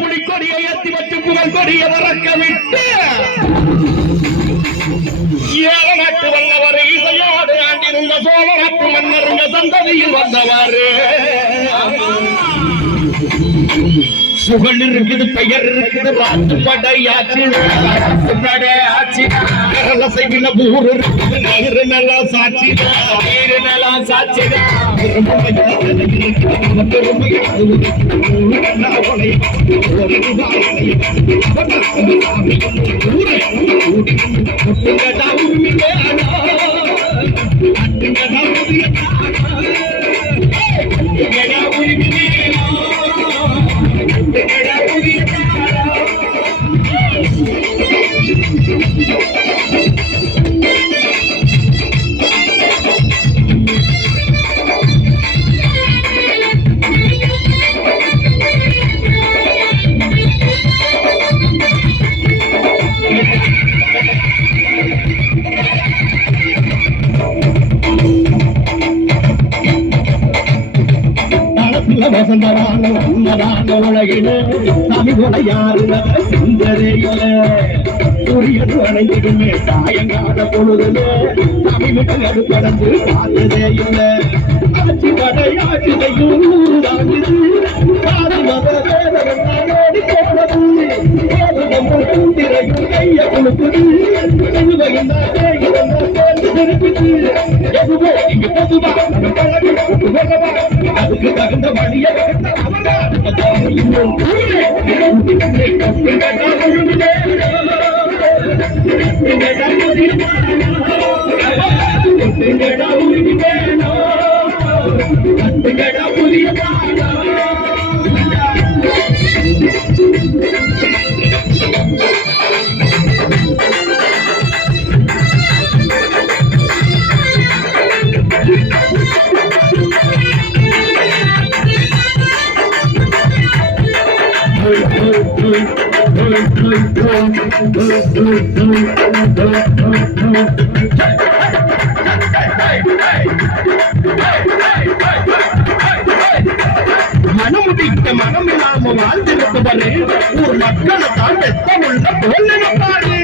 புலிக்கொடியை ஏற்றி வச்சு புகழ் கொடியை வரக்க விட்டு ஏழ நாட்டு வந்தவர் இசையோடு ஆண்டிருந்த சோழ நாட்டு மன்னருங்க சந்ததியில் வந்தவாறு புகழ் இருக்குது, பெயர் இருக்குது, ராட்டு படையாச்சு படையாச்சு செய்கிற ஊர் இருக்குது, நீரு நல்லா சாட்சி நீரு நல்லா சாட்சி உலகிலே சாமி போல யாருல சுந்தரையில சூரியன் வணங்கிடுமே சாயங்கால பொழுதுல சாமி விட்டு கடந்து பார்த்ததே இல்லை ஆட்சி படையாட்சி செய்யும் சாதி மத வேதோடி போனது கைய கொடுக்குது அதுக்கு தகுந்த வழிய மனமுடிக்க மனமில்லாம வாழ்ந்திருப்பவரே ஊர் மக்களை தான் வெத்த உள்ள போல் நினைப்பாரு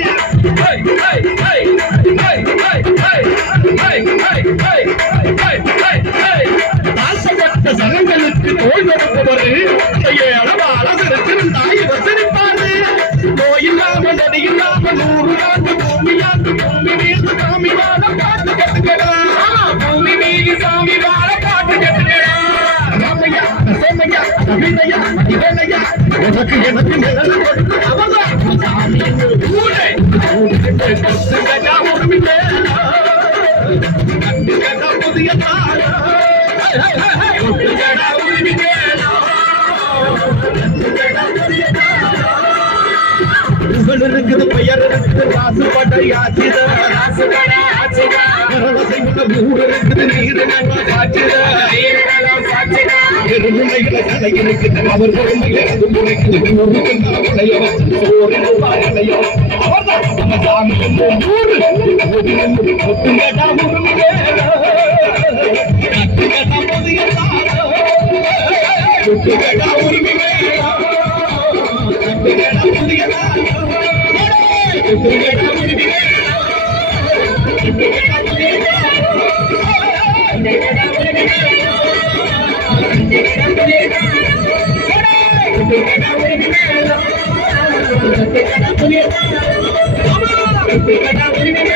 ஆசைப்பட்ட சனங்களுக்கு தோல் நடப்பவரு அளவா அழகருக்கு தாய் வசனிப்பாரு நோயில்லாம நடியில்லாம 100 ஆண்டு பூமியாண்டு பூமி மீது சாமி வாழ பாட்டு கட்டுகிறா பூமி மீது சாமி வாழ பாட்டு கட்டுகிறா ராமையா சோமையா அபிநயா இவனையா உனக்கு எனக்கு நிழல் கொடுத்து அவதான் சாமி ஊரே கட்டுகட்டா உரிமையே கட்டுகட்டா புதிய தாரா கட்டுகட்டா உரிமையே புகழ் இருக்குது, பெயர் இருக்குது, ராசு படையாச்சுத ஊர் இருக்குது, நீரு நல்லா சாட்சித பெருமைகளை கலை இருக்குது, அவர் பெருமைகளை முறைக்குது அவர்தான் நம்ம சாமி ஒட்டுங்கட்டா உரிமையே கட்டுங்கட்டா புதிய ஒட்டுங்கட்டா உரிமையே Come on!